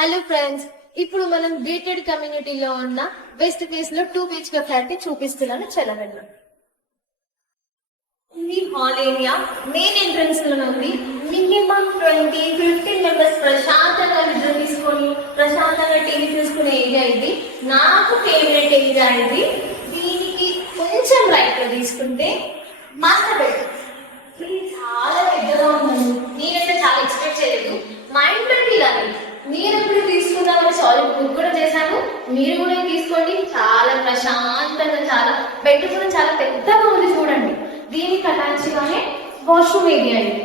Hello friends, ఇప్పుడు మనం gated కమ్యూనిటీలో ఉన్న వెస్ట్ ఫేస్ లో 2 BHK ఫ్లాట్ ని చూపిస్తున్నాను. చలవండి. ఇది హాల్ ఏరియా. మెయిన్ ఎంట్రన్స్ లో ఉంది. మినిమం 20-15 మెంబర్స్ ప్రశాంతంగా నిద్ర తీసుకొని ప్రశాంతంగా టీవీ చూసుకునే ఏరియా ఇది. నాకు ఫేవరెట్ ఏరియా ఇది. దీనికి కొంచెం రైట్ లో తీసుకుంటే మాస్టర్ బెడ్. ఇది చాలా పెద్దగా ఉంది. నేనైతే చాలా ఎక్స్పెక్ట్ చేయలేదు. మా ఇంట్లో ఇలా నేను ఎప్పుడు తీసుకుందామని సాలిడ్ బుక్ కూడా చేశాను. మీరు కూడా తీసుకోండి. చాలా ప్రశాంతంగా, చాలా బెడ్ కూడా చాలా పెద్దగా ఉంది. చూడండి, దీనికి అటాచ్ గానే వాష్రూమ్ ఏరియా ఇది.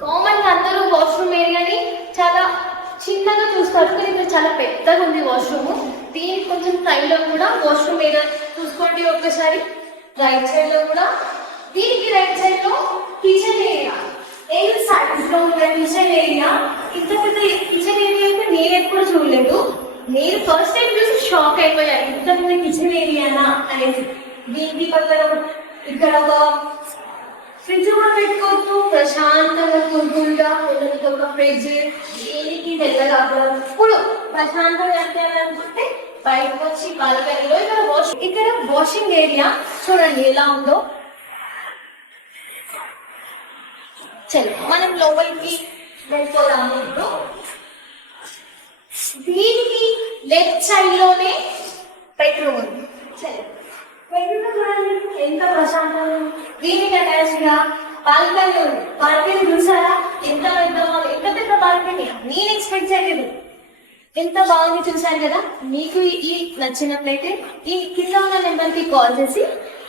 కామన్ గా అందరూ వాష్రూమ్ ఏరియాని చాలా చిన్నగా చూస్తారు, కానీ ఇక్కడ చాలా పెద్దగా ఉంది వాష్రూమ్. దీనికి కొంచెం సైడ్ లో కూడా వాష్రూమ్ ఏరియా చూసుకోండి. ఒకసారి రైట్ సైడ్ లో కూడా, దీనికి రైట్ సైడ్ లో కిచెన్ ఏరియా. కిచెన్ ఏరియా ఇంత పెద్ద కిచెన్ ఏరియా అయితే నేను ఎప్పుడు చూడలేదు. నేను ఫస్ట్ టైం చూసి షాక్ అయిపోయాను, ఇంత పెద్ద కిచెన్ ఏరియానా అనేసి. దీనికి పక్కన ఇక్కడ ఒక ఫ్రిడ్జ్ కూడా పెట్టుకోవచ్చు. ప్రశాంతంగా కూల్గా పిల్లలకి ఒక ఫ్రిడ్జ్. దీనికి తెల్లగా ఇప్పుడు ప్రశాంతంగా అంటే అనుకుంటే బయటకు వచ్చి బాల్కనీలో ఇక్కడ వాషింగ్ ఏరియా చూడండి ఎలా ఉందో. చలో మనం లోపలికి వెళ్ళిపోదాము. ఇప్పుడు దీనికి లెఫ్ట్ సైడ్ లోనే బెడ్రూమ్ ఉంది. చలో బెడ్రూమ్ చూడండి ఎంత ప్రశాంతంగా. దీనికి అటాచ్ గా బాల్కనీ ఉంది. బాల్కనీ చూసారా ఎంత పెద్ద బాల్కనీ. నేను ఎక్స్పెక్ట్ చేయలేదు. ఎంత బాగుంది చూసారు కదా. మీకు ఈ నచ్చినట్లయితే ఈ కింద ఉన్న నెంబర్ కి కాల్ చేసి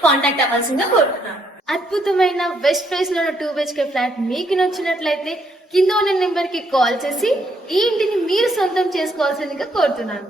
కాంటాక్ట్ అవ్వాల్సిందిగా కోరుతున్నాను. అద్భుతమైన వెస్ట్ ఫేస్ లో 2 BHK ఫ్లాట్ మీకు నచ్చినట్లయితే కింద ఉన్న నెంబర్ కి కాల్ చేసి ఈ ఇంటిని మీరు సొంతం చేసుకోవాల్సిందిగా కోరుతున్నాను.